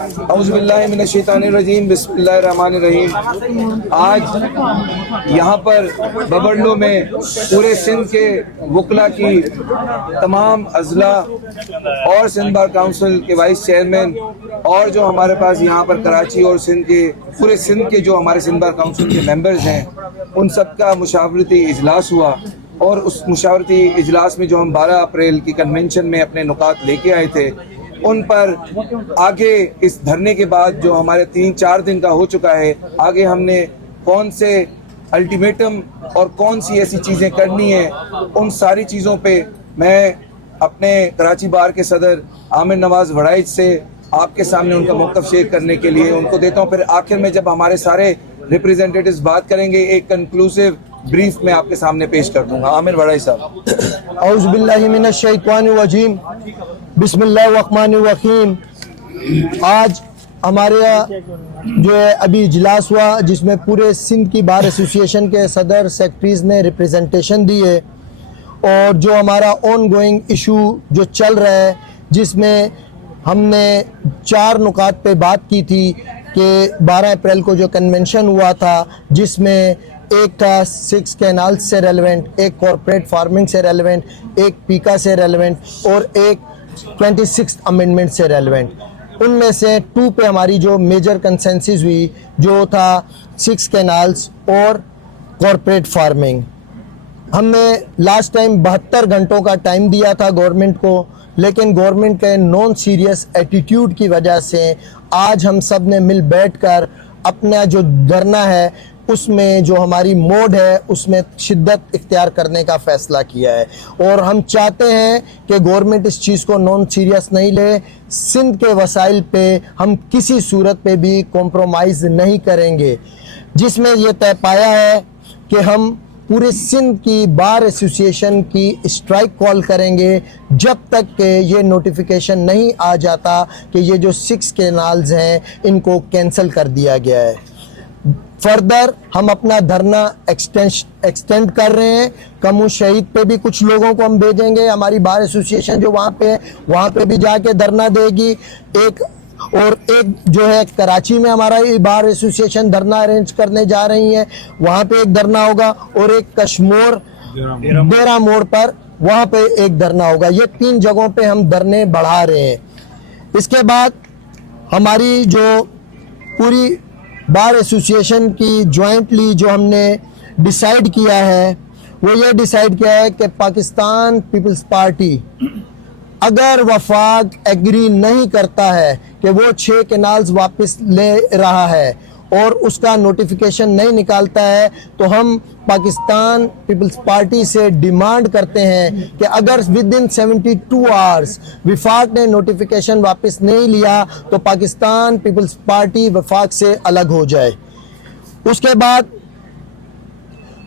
اعوذ باللہ من الشیطان الرجیم، بسم اللہ الرحمن الرحیم۔ آج یہاں پر ببرلو میں پورے سندھ کے وکلاء کی تمام اضلاع اور سندھ بار کونسل کے وائس چیئرمین اور جو ہمارے پاس یہاں پر کراچی اور سندھ کے پورے سندھ کے جو ہمارے سندھ بار کونسل کے ممبرز ہیں، ان سب کا مشاورتی اجلاس ہوا، اور اس مشاورتی اجلاس میں جو ہم 12 اپریل کی کنونشن میں اپنے نکات لے کے آئے تھے، ان پر آگے اس دھرنے کے بعد جو ہمارے 3-4 دن کا ہو چکا ہے، آگے ہم نے کون سے الٹیمیٹم اور کون سی ایسی چیزیں کرنی ہیں، ان ساری چیزوں پہ میں اپنے کراچی بار کے صدر عامر نواز وڑائچ سے آپ کے سامنے ان کا موقف شیئر کرنے کے لیے ان کو دیتا ہوں۔ پھر آخر میں جب ہمارے سارے ریپریزنٹیٹیوز بات کریں گے، ایک کنکلوسیو بریف میں آپ کے سامنے پیش کر دوں گا۔ عامر وڑائچ صاحب۔ اعوذ باللہ من الشیطان الرجیم، بسم اللہ الرحمن الرحیم۔ آج ہمارے جو ہے ابھی اجلاس ہوا، جس میں پورے سندھ کی بار ایسوسیشن کے صدر سیکرٹریز نے ریپریزنٹیشن دی ہے، اور جو ہمارا آن گوئنگ ایشو جو چل رہا ہے، جس میں ہم نے 4 نکات پہ بات کی تھی کہ 12 اپریل کو جو کنونشن ہوا تھا، جس میں ایک تھا 6 کینالز سے ریلیونٹ، ایک کارپوریٹ فارمنگ سے ریلیونٹ، ایک پیکا سے ریلیونٹ، اور ایک 26 امینڈمنٹ سے ریلیونٹ۔ ان میں سے 2 پہ ہماری جو میجر کنسنسس ہوئی، جو تھا 6 کینالز اور کارپوریٹ فارمنگ۔ ہم نے لاسٹ ٹائم 72 گھنٹوں کا ٹائم دیا تھا گورنمنٹ کو، لیکن گورنمنٹ کے نان سیریس ایٹیٹیوڈ کی وجہ سے آج ہم سب نے مل بیٹھ کر اپنا جو دھرنا ہے، اس میں جو ہماری موڈ ہے، اس میں شدت اختیار کرنے کا فیصلہ کیا ہے، اور ہم چاہتے ہیں کہ گورنمنٹ اس چیز کو نان سیریس نہیں لے۔ سندھ کے وسائل پہ ہم کسی صورت پہ بھی کمپرومائز نہیں کریں گے، جس میں یہ طے پایا ہے کہ ہم پورے سندھ کی بار ایسوسیشن کی اسٹرائک کال کریں گے جب تک کہ یہ نوٹیفیکیشن نہیں آ جاتا کہ یہ جو 6 کینالز ہیں ان کو کینسل کر دیا گیا ہے۔ فردر ہم اپنا دھرنا ایکسٹینڈ کر رہے ہیں۔ کمو شہید پہ بھی کچھ لوگوں کو ہم بھیجیں گے، ہماری بار ایسوسیشن جو وہاں پہ بھی جا کے دھرنا دے گی۔ ایک جو ہے کراچی میں ہمارا بار ایسوسیشن دھرنا ارینج کرنے جا رہی ہے، وہاں پہ ایک دھرنا ہوگا، اور ایک کشمور ڈیرا موڑ پر وہاں پہ ایک دھرنا ہوگا۔ یہ 3 جگہوں پہ ہم دھرنے بڑھا رہے ہیں۔ اس کے بعد ہماری جو پوری بار ایسوسیشن کی جوائنٹلی جو ہم نے ڈیسائیڈ کیا ہے، وہ یہ ڈیسائیڈ کیا ہے کہ پاکستان پیپلز پارٹی اگر وفاق ایگری نہیں کرتا ہے کہ وہ 6 کینالز واپس لے رہا ہے اور اس کا نوٹیفیکیشن نہیں نکالتا ہے، تو ہم پاکستان پیپلز پارٹی سے ڈیمانڈ کرتے ہیں کہ اگر ودن 72 آورز وفاق نے نوٹیفیکیشن واپس نہیں لیا تو پاکستان پیپلز پارٹی وفاق سے الگ ہو جائے۔ اس کے بعد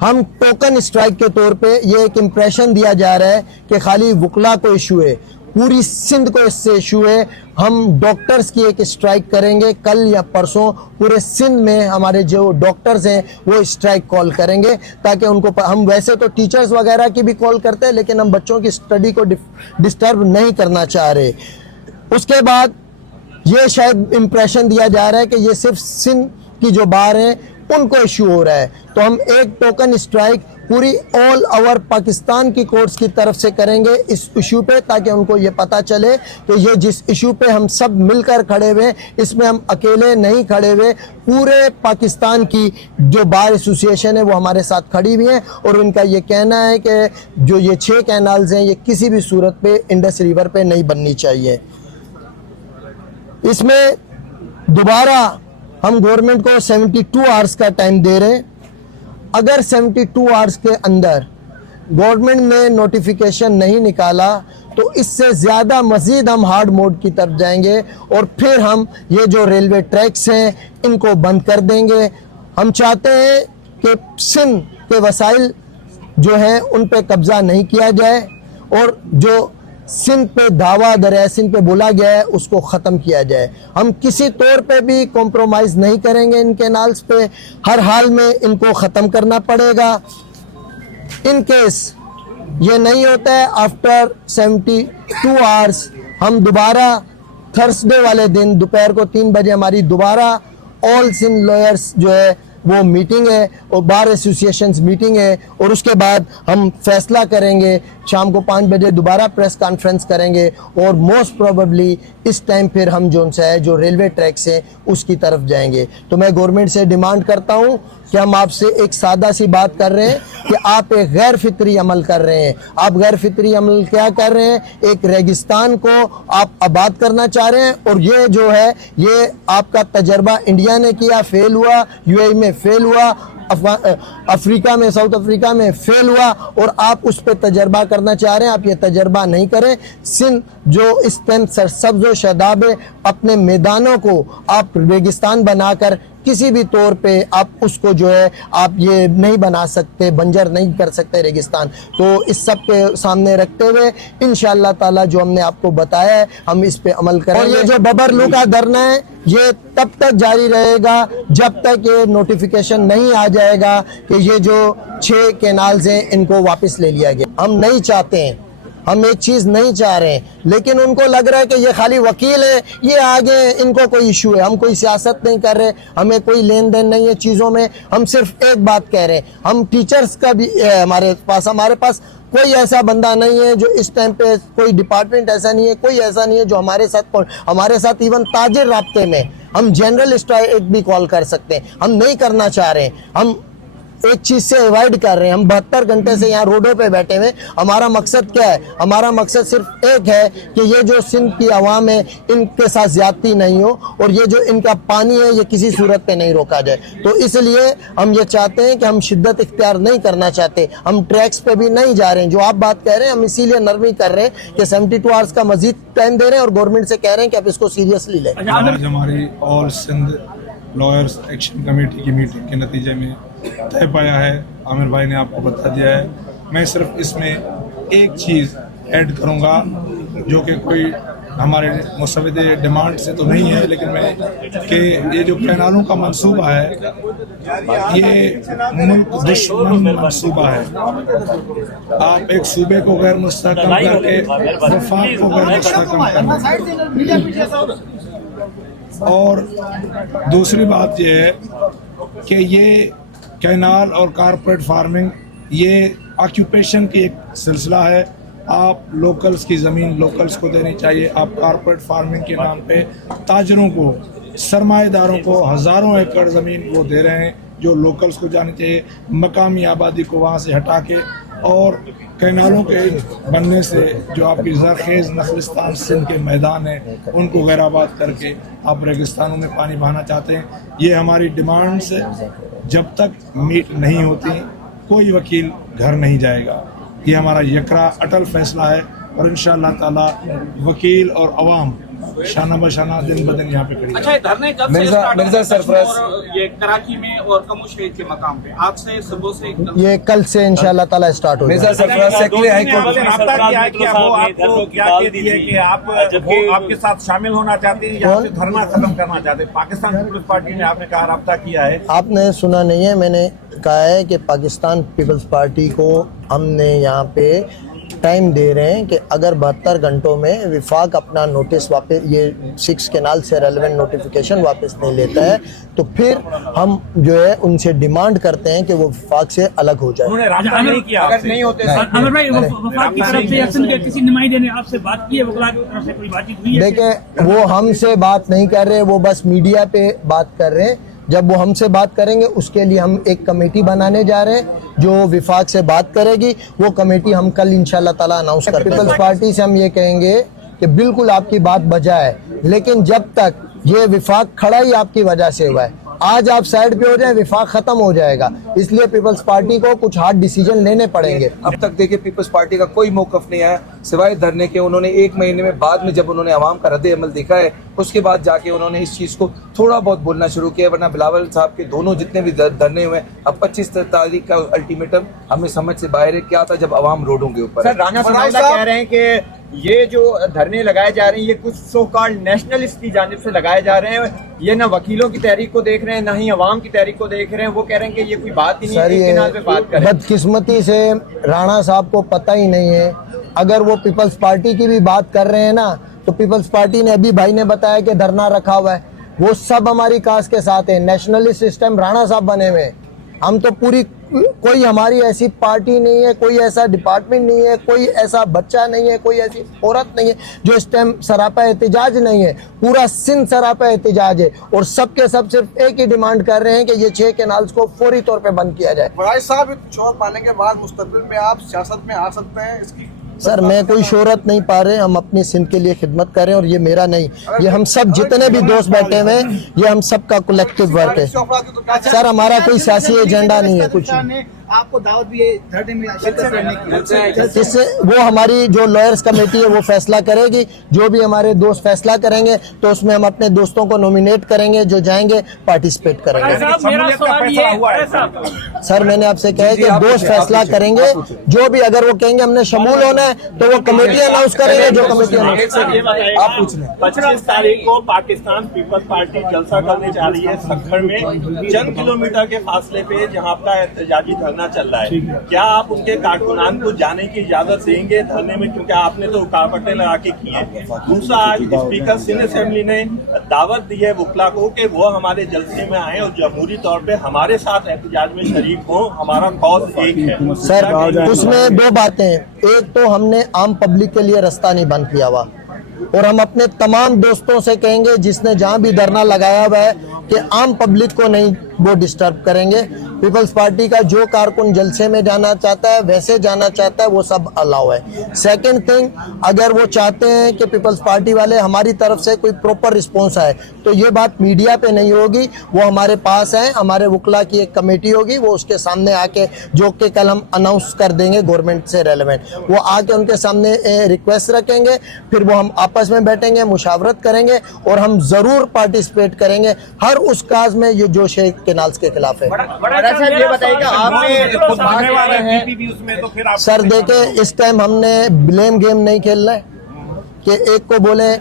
ہم ٹوکن اسٹرائک کے طور پہ یہ ایک امپریشن دیا جا رہا ہے کہ خالی وکلا کو ایشو ہے، پوری سندھ کو اس سے ایشو ہے۔ ہم ڈاکٹرز کی ایک اسٹرائک کریں گے کل یا پرسوں، پورے سندھ میں ہمارے جو ڈاکٹرز ہیں وہ اسٹرائک کال کریں گے، تاکہ ان کو ہم ویسے تو ٹیچرز وغیرہ کی بھی کال کرتے ہیں، لیکن ہم بچوں کی اسٹڈی کو ڈسٹرب نہیں کرنا چاہ رہے۔ اس کے بعد یہ شاید امپریشن دیا جا رہا ہے کہ یہ صرف سندھ کی جو بار ہیں ان کو ایشو ہو رہا ہے، تو ہم ایک ٹوکن اسٹرائک پوری آل اوور پاکستان کی کورٹس کی طرف سے کریں گے اس ایشو پہ، تاکہ ان کو یہ پتہ چلے کہ یہ جس ایشو پہ ہم سب مل کر کھڑے ہوئے، اس میں ہم اکیلے نہیں کھڑے ہوئے، پورے پاکستان کی جو بار ایسوسیشن ہے وہ ہمارے ساتھ کھڑی ہوئی ہیں، اور ان کا یہ کہنا ہے کہ جو یہ 6 کینالز ہیں یہ کسی بھی صورت پہ انڈس ریور پہ نہیں بننی چاہیے۔ اس میں دوبارہ ہم گورنمنٹ کو 72 آورز کا ٹائم دے رہے ہیں۔ اگر 72 آورز کے اندر گورنمنٹ نے نوٹیفیکیشن نہیں نکالا تو اس سے زیادہ مزید ہم ہارڈ موڈ کی طرف جائیں گے، اور پھر ہم یہ جو ریلوے ٹریکس ہیں ان کو بند کر دیں گے۔ ہم چاہتے ہیں کہ سندھ کے وسائل جو ہیں ان پہ قبضہ نہیں کیا جائے، اور جو سندھ پہ دعویٰ دریائے سندھ پہ بولا گیا ہے اس کو ختم کیا جائے۔ ہم کسی طور پہ بھی کمپرومائز نہیں کریں گے ان کینالز پہ، ہر حال میں ان کو ختم کرنا پڑے گا۔ ان کیس یہ نہیں ہوتا ہے آفٹر 72 آورز ہم دوبارہ थर्सडे वाले दिन दोपहर को 3 बजे हमारी दोबारा ऑल सिंध लॉयर्स जो है वो मीटिंग है और बार एसोसिएशंस मीटिंग है, और उसके बाद हम फैसला करेंगे। शाम को 5 बजे दोबारा प्रेस कॉन्फ्रेंस करेंगे और मोस्ट प्रोबेबली इस टाइम फिर हम जो है जो रेलवे ट्रैक से उसकी तरफ जाएंगे। तो मैं गवर्नमेंट से डिमांड करता हूँ कि हम आपसे एक सादा सी बात कर रहे हैं कि आप एक गैर फितरी अमल कर रहे हैं। आप गैर फितरी अमल क्या कर रहे हैं? एक रेगिस्तान को आप आबाद करना चाह रहे हैं, और ये जो है ये आपका तजर्बा इंडिया ने किया, फेल हुआ, यूएई में फेल हुआ, अफ्रीका में, साउथ अफ्रीका में फेल हुआ, और आप उस पर तजर्बा करना चाह रहे हैं। आप ये तजर्बा नहीं करें। सिंध जो इस टाइम सरसब्ज़ व शादाब है, अपने मैदानों को आप रेगिस्तान बनाकर किसी भी तौर पे आप उसको जो है आप ये नहीं बना सकते, बंजर नहीं कर सकते रेगिस्तान। तो इस सब के सामने रखते हुए इंशाअल्लाह ताला जो हमने आपको बताया है हम इस पे अमल करेंगे। और ये जो बबरलू का धरना है ये तब तक जारी रहेगा जब तक ये नोटिफिकेशन नहीं आ जाएगा कि ये जो 6 कैनाल्स हैं इनको वापस ले लिया गया। हम नहीं चाहते हैं, हम एक चीज नहीं चाह रहे हैं, लेकिन उनको लग रहा है कि ये खाली वकील है, ये आगे इनको कोई इशू है। हम कोई सियासत नहीं कर रहे, हमें कोई लेन देन नहीं है चीज़ों में। हम सिर्फ एक बात कह रहे हैं, हम टीचर्स का भी हमारे पास कोई ऐसा बंदा नहीं है जो इस टाइम पे, कोई डिपार्टमेंट ऐसा नहीं है, कोई ऐसा नहीं है जो हमारे साथ इवन ताजिर राब्ते में हम जनरल स्ट्राइक भी कॉल कर सकते हैं। हम नहीं करना चाह रहे हैं, हम एक चीज से अवॉइड कर रहे हैं। हम 72 घंटे से यहाँ रोडों पे बैठे हुए। हमारा मकसद क्या है? हमारा मकसद सिर्फ एक है कि ये जो सिंध की आवाम है इनके साथ ज्यादती नहीं हो, और ये जो इनका पानी है ये किसी सूरत पे नहीं रोका जाए। तो इसलिए हम ये चाहते हैं कि हम शिद्दत इख्तियार नहीं करना चाहते, हम ट्रैक्स पे भी नहीं जा रहे हैं। जो आप बात कह रहे हैं हम इसीलिए नरमी कर रहे हैं कि 72 आवर्स का मजीद टाइम दे रहे हैं और गवर्नमेंट से कह रहे हैं कि आप इसको सीरियसली लें। आज हमारी all Sindh lawyers action committee की मीटिंग के नतीजे में तय पाया है, आमिर भाई ने आपको बता दिया है। मैं सिर्फ इसमें एक चीज़ ऐड करूंगा जो कि कोई हमारे मुसविदे डिमांड से तो नहीं है, लेकिन मैं कि ये जो कैनालों का मंसूबा है ये मुल्क दुश्मन मंसूबा है। आप एक सूबे को गैर मुस्तहकम करके वफाक को गैर मुस्तहकम करना। और दूसरी बात ये है कि ये कैनाल और कारपोरेट फार्मिंग ये ऑक्यूपेशन की एक सिलसिला है। आप लोकल्स की ज़मीन लोकल्स को देनी चाहिए। आप कारपोरेट फार्मिंग के नाम पे ताजरों को, सरमाएदारों को हज़ारों एकड़ ज़मीन वो दे रहे हैं जो लोकल्स को जानी चाहिए। मकामी आबादी को वहाँ से हटा के, और कैनालों के बनने से जो आपकी ज़रखेज़ नखलिस्तान सिंध के मैदान हैं उनको गैराबाद करके आप रेगिस्तानों में पानी बहाना चाहते हैं। ये हमारी डिमांड्स जब तक मीट नहीं होती कोई वकील घर नहीं जाएगा। ये हमारा यकरा अटल फैसला है, और इंशाअल्लाह ताला वकील और अवाम शाना बशाना दिन ब दिन यहाँ पे खड़ी। अच्छा, धरने कब से स्टार्ट होंगे? सरफराज ये कराची में और कमुशेद के मकाम पे आज से सुबह से ये कल से इंशाअल्लाह ताला स्टार्ट हो Mirza Sarfaraz secretary high court आपके साथ शामिल होना चाहते हैं या फिर धरना खत्म करना चाहते हैं? पाकिस्तान पीपल्स पार्टी ने आपने कहा रब्ता किया है। आपने सुना नहीं है, मैंने कहा है कि पाकिस्तान पीपल्स पार्टी को हमने यहाँ पे टाइम दे रहे हैं कि अगर 72 घंटों में विफाक अपना नोटिस वापस, ये 6 कैनाल से रेलेवेंट नोटिफिकेशन वापस नहीं लेता है, तो फिर हम जो है उनसे डिमांड करते हैं कि वो विफाक से अलग हो जाए। उन्होंने राब्ता नहीं किया, अगर नहीं होते अमर भाई वफाक की तरफ से असम के किसी नुमाइंदे ने आपसे बात की है? वकला की तरफ से कोई बातचीत हुई है? देखिए वो हमसे बात नहीं कर रहे, वो बस मीडिया पे बात कर रहे हैं। जब वो हमसे बात करेंगे उसके लिए हम एक कमेटी बनाने जा रहे हैं जो विफाक से बात करेगी। वो कमेटी हम कल इंशाल्लाह ताला अनाउंस करेंगे। पीपल्स पार्टी से हम ये कहेंगे कि बिल्कुल आपकी बात बजा है, लेकिन जब तक ये विफाक खड़ा ही आपकी वजह से हुआ है, आज आप साइड पे हो जाए विफाक खत्म हो जाएगा। इसलिए पीपल्स पार्टी को कुछ हार्ड डिसीजन लेने पड़ेंगे। अब तक देखिए पीपल्स पार्टी का कोई मौकफ नहीं आया सिवाय धरने के। उन्होंने 1 महीने में बाद में जब उन्होंने आवाम का रद्द अमल देखा है उसके बाद जाके उन्होंने इस चीज़ को थोड़ा बहुत बोलना शुरू किया, वरना बिलावल साहब के दोनों जितने भी धरने हुए अब 25 तारीख का अल्टीमेटम हमें समझ से बाहर है। क्या था जब आवाम रोडों के ऊपर। सर, राना सनाउल्लाह कह रहे हैं कि ये जो धरने लगाए जा रहे हैं ये कुछ सो कॉल्ड नेशनलिस्ट की जानिब से लगाए जा रहे हैं। ये ना वकीलों की तहरीक को देख रहे हैं ना ही अवाम की तहरीक को देख रहे हैं। वो कह रहे हैं कि ये कोई बात ही नहीं है, एक किनारे पे बात करें। बदकिस्मती से राणा साहब को पता ही नहीं है, अगर वो पीपल्स पार्टी की भी बात कर रहे हैं ना تو پیپلز پارٹی نے ابھی بھائی نے بتایا کہ دھرنا رکھا ہوا ہے, وہ سب ہماری کاسٹ کے ساتھ ہیں. نیشنلسٹ اس ٹائم رانا صاحب بنے ہوئے ہیں. ہم تو پوری, کوئی ہماری ایسی پارٹی نہیں ہے, کوئی ایسا ڈپارٹمنٹ نہیں ہے, کوئی ایسا بچہ نہیں ہے, کوئی ایسی عورت نہیں ہے جو اس ٹائم سراپا احتجاج نہیں ہے. پورا سندھ سراپا احتجاج ہے, اور سب کے سب صرف ایک ہی ڈیمانڈ کر رہے ہیں کہ یہ 6 کینالز کو فوری طور پہ بند کیا جائے. بڑائی صاحب شہرت پانے کے بعد مستقبل میں آپ سیاست میں آ سکتے ہیں, اس کی سر میں کوئی شہرت نہیں پا رہے, ہم اپنی سندھ کے لیے خدمت کر رہے ہیں, اور یہ میرا نہیں, یہ ہم سب جتنے بھی دوست بیٹھے ہوئے ہیں, یہ ہم سب کا کلیکٹیو ورک ہے. سر ہمارا کوئی سیاسی ایجنڈا نہیں ہے, کچھ آپ کو دعوت بھی ہے دھرنے میں شرکت کرنے کی. اس سے وہ ہماری جو لائرز کمیٹی ہے وہ فیصلہ کرے گی, جو بھی ہمارے دوست فیصلہ کریں گے تو اس میں ہم اپنے دوستوں کو نومینیٹ کریں گے, جو جائیں گے پارٹیسپیٹ کریں گے. سر میں نے آپ سے کہا کہ دوست فیصلہ کریں گے, جو بھی اگر وہ کہیں گے ہم نے شمول ہونا ہے تو وہ کمیٹی اناؤنس کریں گے, جو کمیٹی آپ پوچھ لیں. 25 تاریخ کو پاکستان پیپلز پارٹی جلسہ کرنے جا رہی ہے سکھر میں, چند کلومیٹر کے فاصلے پہ جہاں کا احتجاجی دھرنا چل رہا ہے. کیا آپ ان کے کارکنان کو جانے کی اجازت دیں گے دھرنے میں, کیونکہ آپ نے تو رکاوٹیں لگا کے کی ہیں. دوسرا, آج اسپیکر سندھ اسمبلی نے دعوت دی ہے وکلا کو کہ وہ ہمارے جلسے میں آئیں اور جمہوری طور پہ ہمارے ساتھ احتجاج میں شریک ہوں, ہمارا کاز ایک ہے. سر اس میں 2 باتیں ہیں. ایک تو ہم نے عام پبلک کے لیے راستہ نہیں بند کیا ہوا, اور ہم اپنے تمام دوستوں سے کہیں گے جس نے جہاں بھی دھرنا لگایا ہوا ہے کہ عام پبلک کو نہیں وہ ڈسٹرب کریں گے. پیپلز پارٹی کا جو کارکن جلسے میں جانا چاہتا ہے ویسے جانا چاہتا ہے, وہ سب الاؤ ہے. سیکنڈ تھنگ, اگر وہ چاہتے ہیں کہ پیپلز پارٹی والے ہماری طرف سے کوئی پروپر رسپانس آئے تو یہ بات میڈیا پہ نہیں ہوگی, وہ ہمارے پاس ہیں, ہمارے وکلا کی ایک کمیٹی ہوگی, وہ اس کے سامنے آ کے, جو کہ کل ہم اناؤنس کر دیں گے گورنمنٹ سے ریلیونٹ, وہ آ کے ان کے سامنے ریکویسٹ رکھیں گے, پھر وہ ہم آپس میں بیٹھیں گے, مشاورت کریں گے, اور ہم ضرور پارٹیسپیٹ کریں گے ہر اس کاز میں یہ جو 6 کینالز کے خلاف ہے. صاحب یہ بتائیے کہ آپ نے سر دیکھیں, اس ٹائم ہم نے بلیم گیم نہیں کھیلنا ہے کہ ایک کو بولیں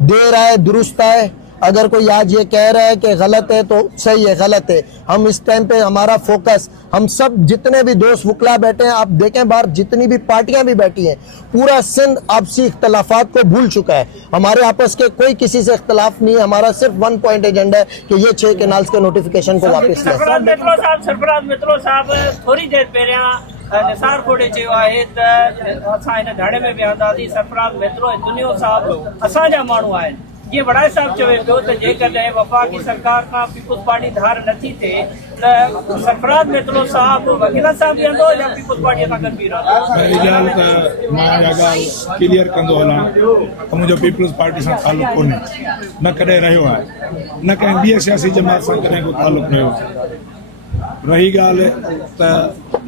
دیر آئے درست آئے. اگر کوئی آج یہ کہہ رہا ہے کہ غلط ہے تو صحیح ہے, غلط ہے. ہم اس ٹائم پہ ہمارا فوکس, ہم سب جتنے بھی دوست وکلا بیٹھے ہیں, آپ دیکھیں باہر جتنی بھی پارٹیاں بھی بیٹھی ہیں, پورا سندھ آپسی اختلافات کو بھول چکا ہے. ہمارے آپس کے کوئی کسی سے اختلاف نہیں ہے, ہمارا صرف 1 پوائنٹ ایجنڈا ہے کہ یہ 6 کینالز کے نوٹیفیکیشن کو واپس لیں. سرفراز مترو صاحب تھوڑی دیر پہریاں نثار کوڑے چیو ہے ت اساں ان دھاڑے میں بھی آنداسí. سرفراز مترو دنیا صاحب اساں جا مانو آئن. یہ بڑا صاحب چوے پيو ت جيڪڏهن وفاقي سرڪار کان پیپلز پارٽي ڌار نٿي ٿئي ت سرفراز مترو صاحب وڪيل صاحب ويندو یا پیپلز پارٽي سان گڏ بيهندو. پهرين ڳالهه ته مان اها ڳالهه ڪليئر ڪندو هلاں ته منهنجو پیپلز پارٽي سان تعلق ڪونهي, نه ڪڏهن رهيو आहे, نه कंहिं ॿिए सियासी जमात सां कॾहिं को तालुक रहियो. रही ॻाल्हि त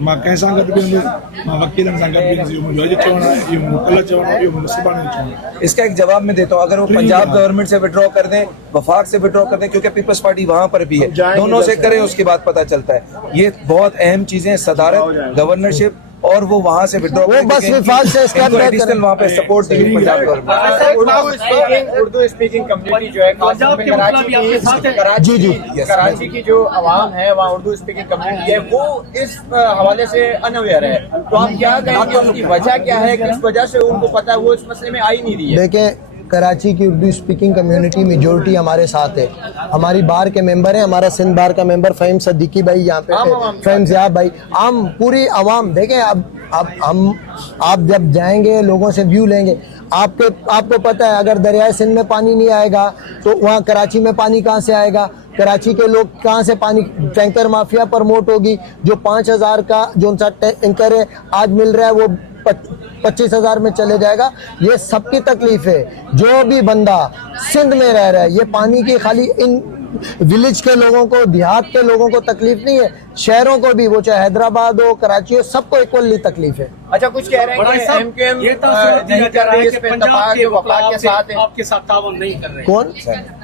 मां कंहिं सां गॾु बि हूंदुसि, मां वकीलनि सां गॾु बि हूंदुसि. इहो मुंहिंजो अॼु चवणु आहे, इहो मुंहिंजो कल्ह चवणु आहे, इहो मुंहिंजो सुभाणे चवणु आहे. इसका एक जवाब मैं देता हूँ. अगर वो पंजाब गवर्नमेंट से विड्रॉ कर दें, वफाक से विड्रॉ कर दें, क्योंकि पीपल्स पार्टी वहाँ पर भी है, दोनों से करें उसके बाद पता चलता है. ये बहुत अहम चीजें, सदारत, गवर्नरशिप, और वो वहाँ से विड्रॉ वो बस विफाक से इसका एडिशनल वहाँ पे सपोर्ट देगी Punjab government. Urdu speaking community जो है कराची की जो आवाम है वहाँ उर्दू स्पीकिंग कम्युनिटी है, वो इस हवाले से अनअवेयर है. तो आप क्या कहेंगे, उसकी वजह क्या है, किस वजह से उनको पता है वो इस मसले में आ ही नहीं रही है? देखें, कराची की उर्दू स्पीकिंग कम्युनिटी मेजोरिटी हमारे साथ है. हमारी बार के मेंबर हैं, हमारा सिंध बार का मेंबर फ़हीम सद्दीकी भाई यहाँ पे थे, फ़हीम ज़ियाब भाई, हम पूरी आवाम. देखें अब आप जब जाएंगे लोगों से व्यू लेंगे, आपको पता है अगर दरियाए सिंध में पानी नहीं आएगा तो वहाँ कराची में पानी कहाँ से आएगा? कराची के लोग कहाँ से पानी? टैंकर माफिया प्रमोट होगी. जो 5,000 का जो उनका टैंकर है आज मिल रहा है वो 25,000 में चले जाएगा. ये सबकी तकलीफ है. जो भी बंदा सिंध में रह रहा है, ये पानी की खाली इन विलेज के लोगों को, देहात के लोगों को तकलीफ नहीं है, शहरों को भी, वो चाहे हैदराबाद हो, कराची हो, सबको इक्वली तकलीफ है. अच्छा, कुछ कह रहे हैं कि एमकेएम नहीं कर रही है, इस पे इत्तेफाक है, वफाक के साथ है. आपके साथ ताउन नहीं कर रहे. कौन?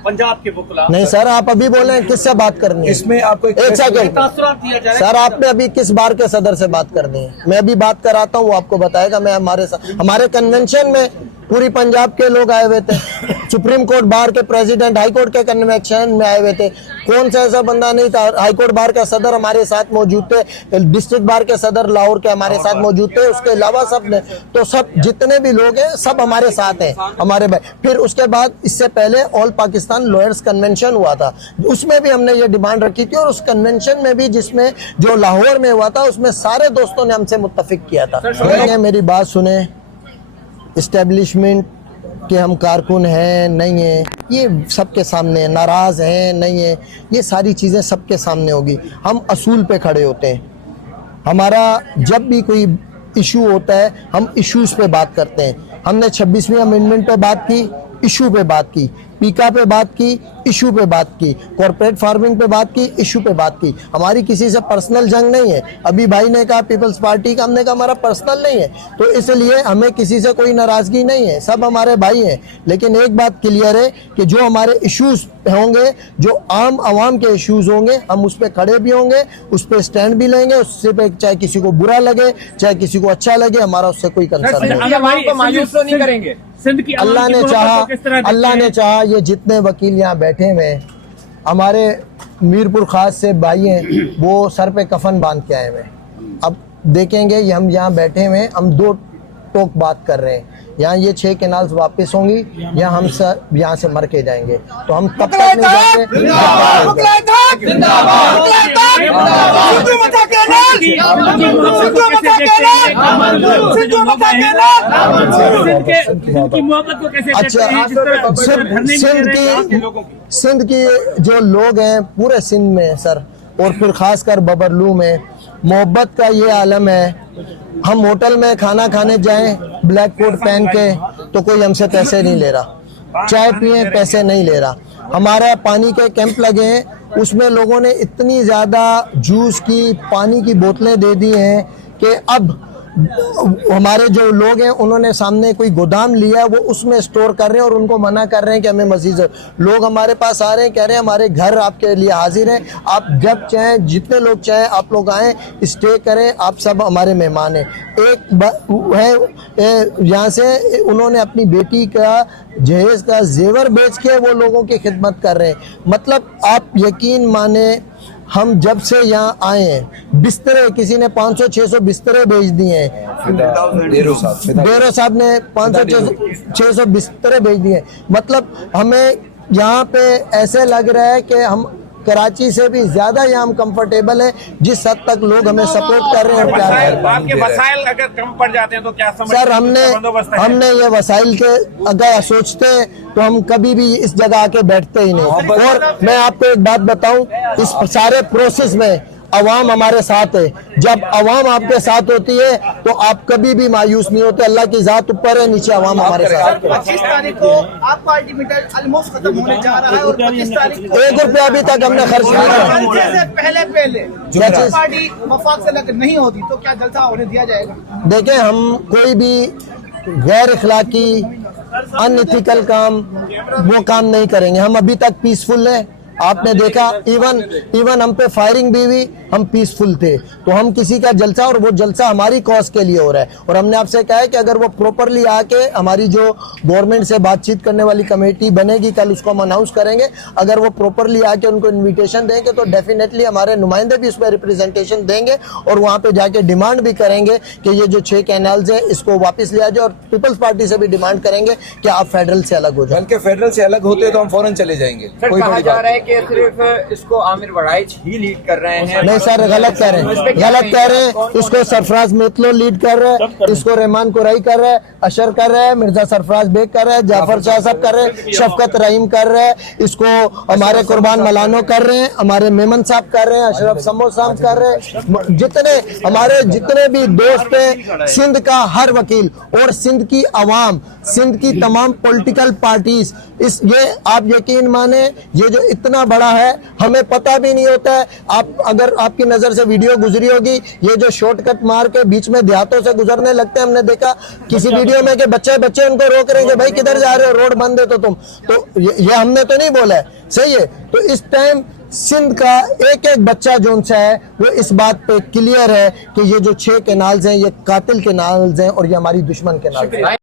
पंजाब के वकला. नहीं सर, आप अभी बोले हैं किससे बात करनी है? इसमें आपको एक सेकंड तासुरात दिया जा रहा है. सर, आपने अभी किस बार के सदर से बात करनी है? मैं अभी बात कराता हूँ, वो आपको बताएगा. मैं हमारे कन्वेंशन में पूरी पंजाब के लोग आए हुए थे, सुप्रीम कोर्ट बार के प्रेसिडेंट, हाई कोर्ट के कन्वेंशन में आए हुए थे, कौन सा ऐसा बंदा नहीं था। हाई कोर्ट बार का सदर हमारे साथ मौजूद थे, डिस्ट्रिक्ट बार के सदर लाहौर के हमारे साथ मौजूद थे, उसके अलावा सब ने, तो सब जितने भी लोग हैं सब हमारे साथ हैं हमारे भाई। फिर उसके बाद इससे पहले ऑल पाकिस्तान लॉयर्स कन्वेंशन हुआ था, उसमें भी हमने ये डिमांड रखी थी, और उस कन्वेंशन में भी जिसमें जो लाहौर में हुआ था उसमें सारे दोस्तों ने हमसे मुत्तफिक किया था। मेरी बात सुने, इस्टेब्लिशमेंट कि हम कारकुन हैं नहीं हैं, ये सबके सामने है, नाराज़ हैं नहीं है, ये सारी चीज़ें सबके सामने होगी। हम असूल पे खड़े होते हैं, हमारा जब भी कोई इशू होता है हम इश्यूज़ पे बात करते हैं। हमने 26वीं अमेंडमेंट पे बात की, इशू पे बात की, पीका पे बात की, इशू पे बात की, कॉर्पोरेट फार्मिंग पे बात की, इशू पे बात की। हमारी किसी से पर्सनल जंग नहीं है। अभी भाई ने कहा पीपल्स पार्टी का, हमने कहा हमारा पर्सनल नहीं है, तो इसलिए हमें किसी से कोई नाराज़गी नहीं है, सब हमारे भाई हैं। लेकिन एक बात क्लियर है कि जो हमारे इश्यूज़ होंगे, जो आम आवाम के इश्यूज़ होंगे, हम उस पर खड़े भी होंगे, उस पर स्टैंड भी लेंगे, उससे पे चाहे किसी को बुरा लगे चाहे किसी को अच्छा लगे, हमारा उससे कोई कंसर्न नहीं करेंगे। अल्लाह ने चाहा ये जितने वकील यहाँ बैठे हुए हैं, हमारे मीरपुर खास से भाई हैं, वो सर पे कफन बांध के आए हुए हैं। अब देखेंगे ये हम यहाँ बैठे हुए हैं, हम दो टोक बात कर रहे हैं, यहाँ ये 6 कैनाल्स वापस होंगी या हम सब यहाँ से मर के जाएंगे, तो हम तब तक नहीं जाएंगे। अच्छा, सिंध की जो लोग हैं पूरे सिंध में सर, और फिर खासकर बबरलू में मोहब्बत का ये आलम है। हम होटल में खाना खाने जाएं ब्लैक कोट पहन के तो कोई हमसे पैसे नहीं ले रहा, चाय पिए पैसे नहीं ले रहा। हमारा पानी के कैंप लगे हैं, उसमें लोगों ने इतनी ज़्यादा जूस की पानी की बोतलें दे दी हैं कि अब हमारे जो लोग हैं उन्होंने सामने कोई गोदाम लिया, वो उसमें स्टोर कर रहे हैं और उनको मना कर रहे हैं कि हमें मज़ीद। लोग हमारे पास आ रहे हैं, कह रहे हैं हमारे घर आपके लिए हाजिर हैं, आप जब चाहें जितने लोग चाहें आप लोग आएँ, स्टे करें, आप सब हमारे मेहमान हैं। एक है यहाँ से उन्होंने अपनी बेटी का जहेज का जेवर बेच के वो लोगों की खिदमत कर रहे हैं। मतलब आप यकीन माने, हम जब से यहाँ आए हैं बिस्तरे, किसी ने 500-600 बिस्तरे भेज दिए हैं, डेरो साहब ने 500-600 बिस्तरे भेज दिए। मतलब हमें यहाँ पे ऐसे लग रहा है कि हम कराची से भी ज्यादा यहाँ हम कंफर्टेबल हैं, जिस हद तक लोग हमें सपोर्ट कर रहे हैं और प्यार कर रहे हैं। आपके वसाइल अगर कम पड़ जाते हैं तो क्या समझ सर, हमने ये वसाइल के अगर सोचते हैं तो हम कभी भी इस जगह आके बैठते ही नहीं। और मैं आपको एक बात बताऊं, इस सारे प्रोसेस में अवाम हमारे साथ है। जब अवाम आपके साथ होती है तो आप कभी भी मायूस नहीं होते। अल्लाह की जात ऊपर है, नीचे अवाम हमारे साथ है। 25 तारीख को आपका अल्टीमेटम ऑलमोस्ट खत्म होने जा रहा है और 25 तारीख को 1 रुपया अभी तक हमने खर्च नहीं किया। से पहले जो पार्टी वफाक से लग नहीं होती तो क्या जलसा होने दिया जाएगा? देखें, हम कोई भी गैर इखलाकी अनइथिकल काम वो काम नहीं करेंगे। हम अभी तक पीसफुल हैं, आपने देखा इवन हम पे फायरिंग भी हुई, हम पीसफुल थे। तो हम किसी का जलसा, और वो जलसा हमारी कॉज के लिए हो रहा है। और हमने आपसे कहा है कि अगर वो प्रॉपरली आके हमारी जो गवर्नमेंट से बातचीत करने वाली कमेटी बनेगी, कल उसको हम अनाउंस करेंगे, अगर वो प्रॉपरली आके उनको इन्विटेशन देंगे तो डेफिनेटली हमारे नुमाइंदे भी उसमें रिप्रेजेंटेशन देंगे और वहाँ पे जाके डिमांड भी करेंगे कि ये जो 6 कैनाल्स है इसको वापस लिया जाए। और पीपल्स पार्टी से भी डिमांड करेंगे कि आप फेडरल से अलग हो जाए। बल्कि फेडरल से अलग होते तो हम फौरन चले जाएंगे। कोई कहा जा रहा है कि सिर्फ इसको आमिर वड़ाइच ही लीड कर रहे हैं। नहीं सर, गलत कह रहे हैं, गलत कह रहे हैं। इसको सरफराज मितलो लीड कर रहे हैं, इसको रहमान कुरैशी कर रहे हैं, अशर कर रहे हैं, मिर्जा सरफराज बेग कर रहे हैं, जाफर शाह साहब कर रहे हैं, शफकत रहीम कर रहे हैं, इसको हमारे कुर्बान मलानो कर रहे हैं, हमारे मेमन साहब कर रहे हैं, अशरफ समो साहब कर रहे हैं। जितने भी दोस्त हैं, सिंध का हर वकील और सिंध की अवाम, सिंध की तमाम पॉलिटिकल पार्टीज, ये आप यकीन माने, ये जो इतना बड़ा है हमें पता भी नहीं होता है। आप अगर आपकी नजर से वीडियो गुजरी होगी, ये जो शॉर्टकट मार के बीच में देहातों से गुजरने लगते हैं, हमने देखा किसी वीडियो में कि बच्चे उनको रोक रहे हैं कि भाई किधर जा रहे हो, रोड बंद है तो तुम, तो ये हमने तो नहीं बोला है, सही है। तो इस टाइम सिंध का एक एक बच्चा जो सा है वो इस बात पे क्लियर है कि ये जो 6 कैनाल्स हैं ये कातिल कैनाल्स हैं और ये हमारी दुश्मन कैनाल्स हैं।